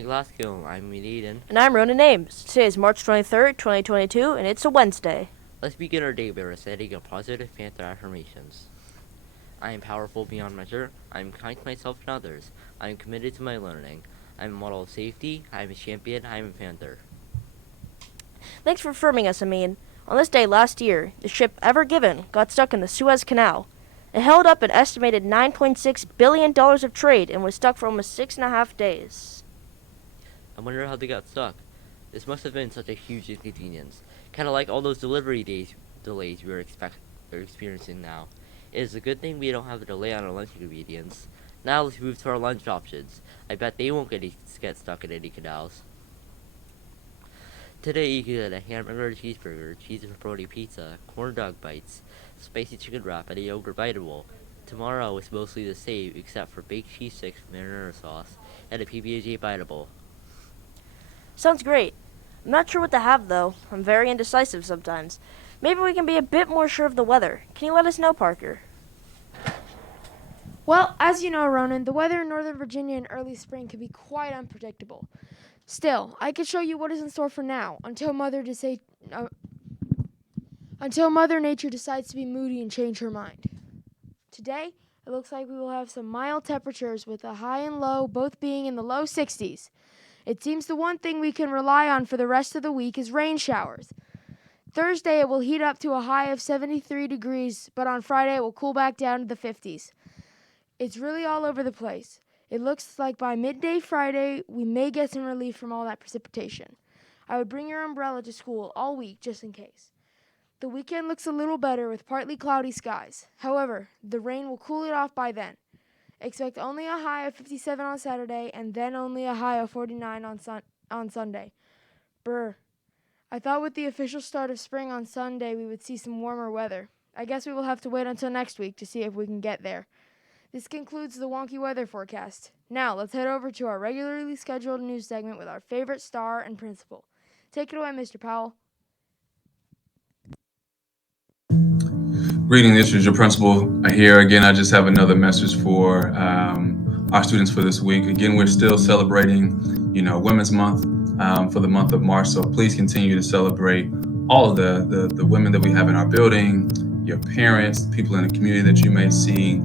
morning, Glasgow. I'm Eden. And I'm Ronan Ames. Today is March 23rd, 2022, and it's a Wednesday. Let's begin our day by reciting a positive Panther affirmations. I am powerful beyond measure. I am kind to myself and others. I am committed to my learning. I am a model of safety. I am a champion. I am a Panther. Thanks for affirming us, Amin. On this day last year, the ship Ever Given got stuck in the Suez Canal. It held up an estimated $9.6 billion of trade and was stuck for almost 6.5 days. I wonder how they got stuck. This must have been such a huge inconvenience. Kind of like all those delays we're experiencing now. It is a good thing we don't have a delay on our lunch ingredients. Now let's move to our lunch options. I bet they won't get stuck in any canals. Today you can get a hamburger cheeseburger, cheese and pepperoni pizza, corn dog bites, spicy chicken wrap, and a yogurt biteable. Tomorrow is mostly the same except for baked cheese sticks with marinara sauce and a PB&J biteable. Sounds great. I'm not sure what to have, though. I'm very indecisive sometimes. Maybe we can be a bit more sure of the weather. Can you let us know, Parker? Well, as you know, Ronan, the weather in Northern Virginia in early spring can be quite unpredictable. Still, I can show you what is in store for now, until Mother Nature decides to be moody and change her mind. Today, it looks like we will have some mild temperatures with a high and low both being in the low 60s. It seems the one thing we can rely on for the rest of the week is rain showers. Thursday, it will heat up to a high of 73 degrees, but on Friday, it will cool back down to the 50s. It's really all over the place. It looks like by midday Friday, we may get some relief from all that precipitation. I would bring your umbrella to school all week just in case. The weekend looks a little better with partly cloudy skies. However, the rain will cool it off by then. Expect only a high of 57 on Saturday and then only a high of 49 on Sunday. Brr. I thought with the official start of spring on Sunday we would see some warmer weather. I guess we will have to wait until next week to see if we can get there. This concludes the wonky weather forecast. Now, let's head over to our regularly scheduled news segment with our favorite star and principal. Take it away, Mr. Powell. Greeting, this is your principal here again. I just have another message for our students for this week. Again, we're still celebrating, Women's Month for the month of March. So please continue to celebrate all of the women that we have in our building, your parents, people in the community that you may see,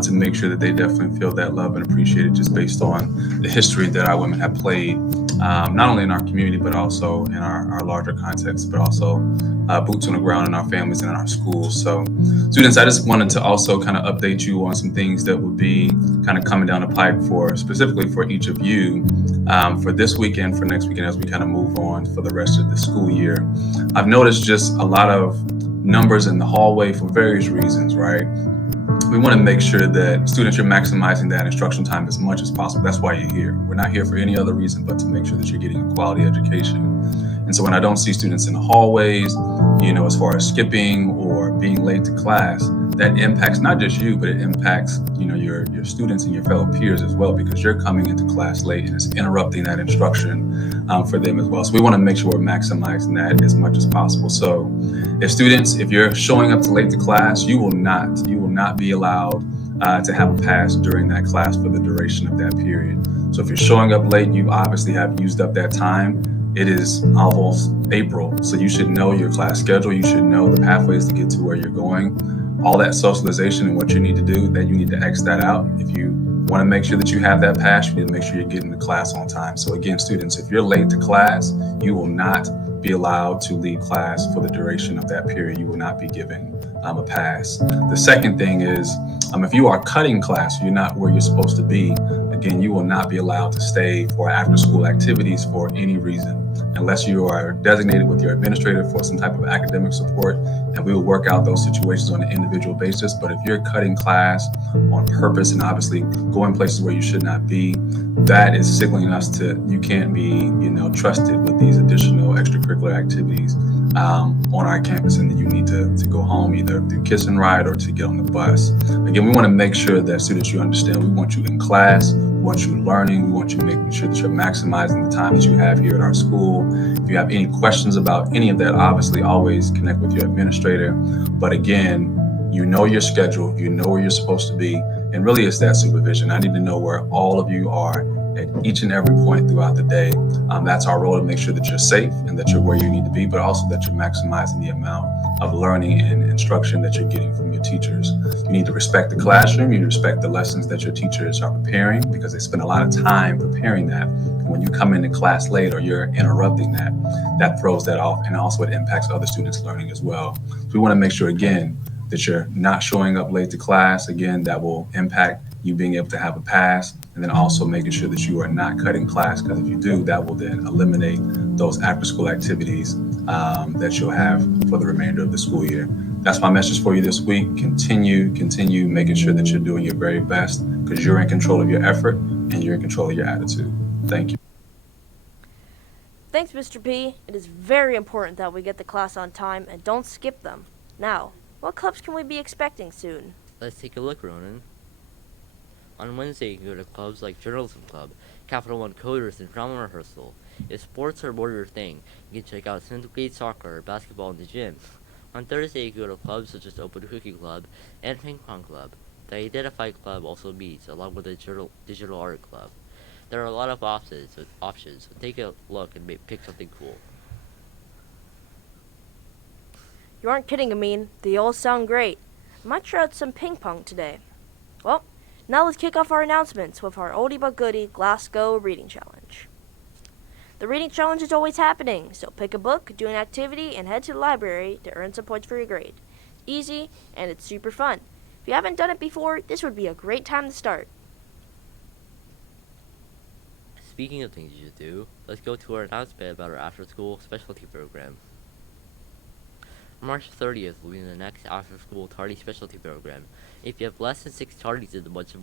to make sure that they definitely feel that love and appreciate it just based on the history that our women have played, not only in our community, but also in our larger context, but also boots on the ground in our families and in our schools. So students, I just wanted to also kind of update you on some things that would be kind of coming down the pike specifically for each of you for this weekend, for next weekend, as we kind of move on for the rest of the school year. I've noticed just a lot of numbers in the hallway for various reasons, right? We want to make sure that students are maximizing that instruction time as much as possible. That's why you're here. We're not here for any other reason but to make sure that you're getting a quality education. And so when I don't see students in the hallways, as far as skipping or being late to class, that impacts not just you, but it impacts, your students and your fellow peers as well, because you're coming into class late and it's interrupting that instruction for them as well. So we want to make sure we're maximizing that as much as possible. So if you're showing up late to class, you will not be allowed to have a pass during that class for the duration of that period. So if you're showing up late, you obviously have used up that time. It is almost April, so you should know your class schedule. You should know the pathways to get to where you're going. All that socialization and what you need to do, that you need to X that out. If you want to make sure that you have that pass, you need to make sure you're getting to class on time. So again, students, if you're late to class, you will not be allowed to leave class for the duration of that period. You will not be given a pass. The second thing is, if you are cutting class, you're not where you're supposed to be, again, you will not be allowed to stay for after school activities for any reason, unless you are designated with your administrator for some type of academic support, and we will work out those situations on an individual basis. But if you're cutting class on purpose and obviously going places where you should not be, that is signaling us to you can't be, trusted with these additional extracurricular activities on our campus, and that you need to go home either through kiss and ride or to get on the bus. Again, we want to make sure that students, you understand, we want you in class, we want you learning, we want you making sure that you're maximizing the time that you have here at our school. If you have any questions about any of that, obviously always connect with your administrator. But again, you know your schedule, you know where you're supposed to be, and really it's that supervision. I need to know where all of you are at each and every point throughout the day. That's our role, to make sure that you're safe and that you're where you need to be, but also that you're maximizing the amount of learning and instruction that you're getting from your teachers. You need to respect the classroom. You need to respect the lessons that your teachers are preparing, because they spend a lot of time preparing that. And when you come into class late or you're interrupting that, that throws that off, and also it impacts other students' learning as well. So we want to make sure, again, that you're not showing up late to class. Again, that will impact you being able to have a pass, and then also making sure that you are not cutting class, because if you do, that will then eliminate those after school activities that you'll have for the remainder of the school year. That's my message for you this week. Continue making sure that you're doing your very best, because you're in control of your effort and you're in control of your attitude. Thank you. Thanks, Mr. P. It is very important that we get the class on time and don't skip them. Now, what clubs can we be expecting soon? Let's take a look, Ronan. On Wednesday, you can go to clubs like Journalism Club, Capital One Coders, and Drama Rehearsal. If sports are more your thing, you can check out Syndicate Soccer or basketball in the gym. On Thursday, you can go to clubs such as Open Cookie Club and Ping Pong Club. The Identify Club also meets, along with the Digital Art Club. There are a lot of options, so take a look and pick something cool. You aren't kidding, Amin. They all sound great. I might try out some ping pong today. Well, now let's kick off our announcements with our oldie but goodie Glasgow Reading Challenge. The reading challenge is always happening, so pick a book, do an activity, and head to the library to earn some points for your grade. It's easy, and it's super fun. If you haven't done it before, this would be a great time to start. Speaking of things you should do, let's go to our announcement about our after-school specialty program. March 30th will be the next after-school tardy specialty program. If you have less than 6 tardies in the month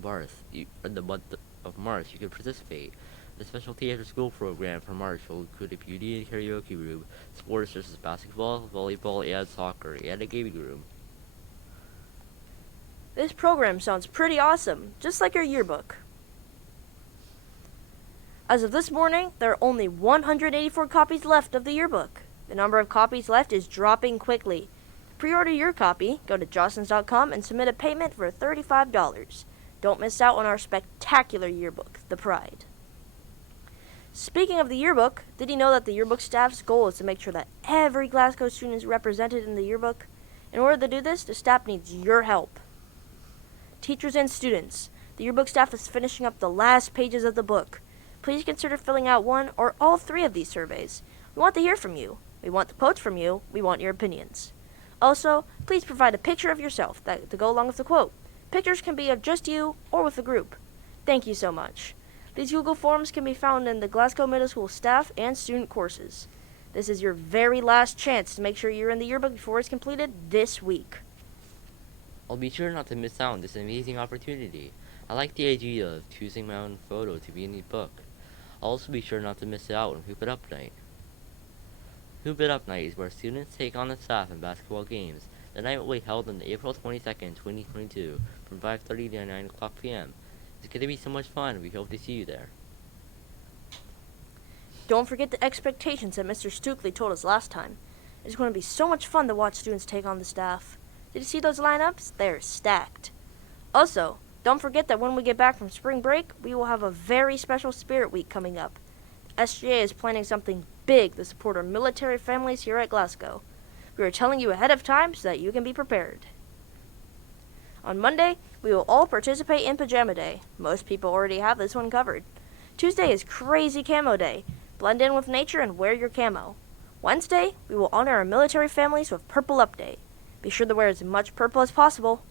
of March, you can participate. The specialty after-school program for March will include a beauty and karaoke room, sports such as basketball, volleyball, and soccer, and a gaming room. This program sounds pretty awesome, just like your yearbook. As of this morning, there are only 184 copies left of the yearbook. The number of copies left is dropping quickly. To pre-order your copy, go to jostens.com and submit a payment for $35. Don't miss out on our spectacular yearbook, The Pride. Speaking of the yearbook, did you know that the yearbook staff's goal is to make sure that every Glasgow student is represented in the yearbook? In order to do this, the staff needs your help. Teachers and students, the yearbook staff is finishing up the last pages of the book. Please consider filling out one or all 3 of these surveys. We want to hear from you. We want the quotes from you. We want your opinions. Also, please provide a picture of yourself to go along with the quote. Pictures can be of just you or with a group. Thank you so much. These Google Forms can be found in the Glasgow Middle School staff and student courses. This is your very last chance to make sure you're in the yearbook before it's completed this week. I'll be sure not to miss out on this amazing opportunity. I like the idea of choosing my own photo to be in the book. I'll also be sure not to miss out on Hoop It Up Night. Hoop It Up Night is where students take on the staff in basketball games. The night will be held on April 22nd, 2022, from 5:30 to 9 o'clock p.m. It's going to be so much fun. We hope to see you there. Don't forget the expectations that Mr. Stukely told us last time. It's going to be so much fun to watch students take on the staff. Did you see those lineups? They're stacked. Also, don't forget that when we get back from spring break, we will have a very special Spirit Week coming up. SGA is planning something big to support our military families here at Glasgow. We are telling you ahead of time so that you can be prepared. On Monday, we will all participate in Pajama Day. Most people already have this one covered. Tuesday is Crazy Camo Day. Blend in with nature and wear your camo. Wednesday, we will honor our military families with Purple Up Day. Be sure to wear as much purple as possible.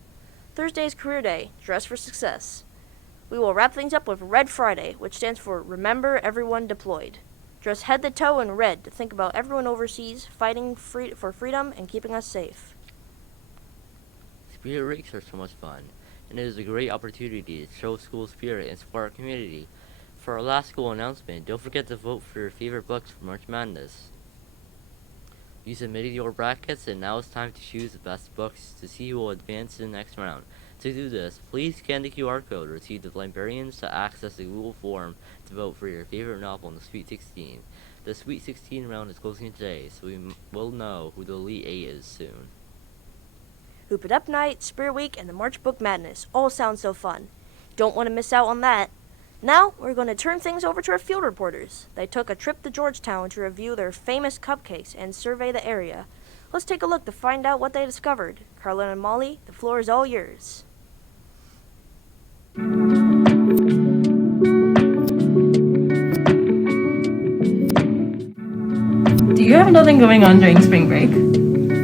Thursday is Career Day. Dress for success. We will wrap things up with Red Friday, which stands for Remember Everyone Deployed. Dress head to toe in red to think about everyone overseas fighting for freedom and keeping us safe. Spirit Weeks are so much fun, and it is a great opportunity to show school spirit and support our community. For our last school announcement, don't forget to vote for your favorite books for March Madness. You submitted your brackets, and now it's time to choose the best books to see who will advance to the next round. To do this, please scan the QR code or see the librarians to access the Google form to vote for your favorite novel in the Sweet 16. The Sweet 16 round is closing today, so we will know who the Elite 8 is soon. Hoop It Up Night, Spirit Week, and the March Book Madness all sound so fun. Don't want to miss out on that. Now, we're going to turn things over to our field reporters. They took a trip to Georgetown to review their famous cupcakes and survey the area. Let's take a look to find out what they discovered. Carlin and Molly, the floor is all yours. Do you have nothing going on during spring break?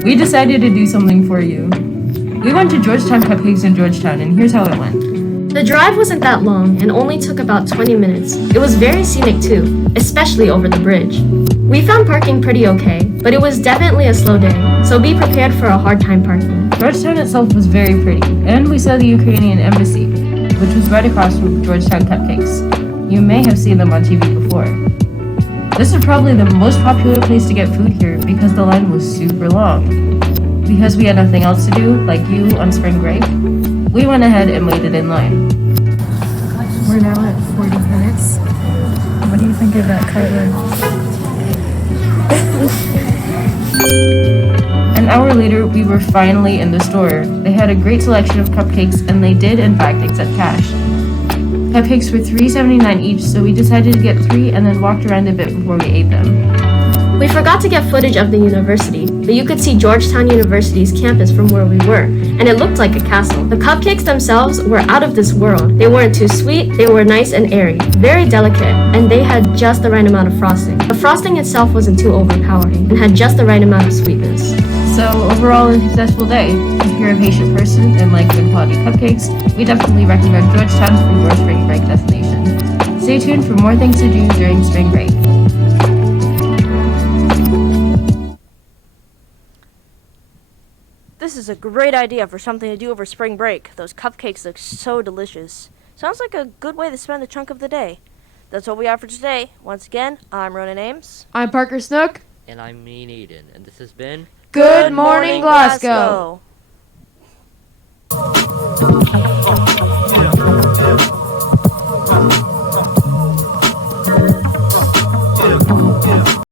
We decided to do something for you. We went to Georgetown Cupcakes in Georgetown, and here's how it went. The drive wasn't that long and only took about 20 minutes. It was very scenic too, especially over the bridge. We found parking pretty okay, but it was definitely a slow day, so be prepared for a hard time parking. Georgetown itself was very pretty, and we saw the Ukrainian embassy, which was right across from Georgetown Cupcakes. You may have seen them on TV before. This is probably the most popular place to get food here because the line was super long. Because we had nothing else to do, like you on spring break, we went ahead and waited in line. We're now at 40 minutes. What do you think of that cover? An hour later, we were finally in the store. They had a great selection of cupcakes, and they did, in fact, accept cash. Cupcakes were $3.79 each, so we decided to get 3 and then walked around a bit before we ate them. We forgot to get footage of the university, but you could see Georgetown University's campus from where we were, and it looked like a castle. The cupcakes themselves were out of this world. They weren't too sweet, they were nice and airy, very delicate, and they had just the right amount of frosting. The frosting itself wasn't too overpowering, and had just the right amount of sweetness. So overall, a successful day. If you're a patient person and like good quality cupcakes, we definitely recommend Georgetown for your spring break destination. Stay tuned for more things to do during spring break. This is a great idea for something to do over spring break. Those cupcakes look so delicious. Sounds like a good way to spend a chunk of the day. That's all we have for today. Once again, I'm Ronan Ames. I'm Parker Snook. And I'm Mean Eden, and this has been Good morning, Glasgow. Glasgow.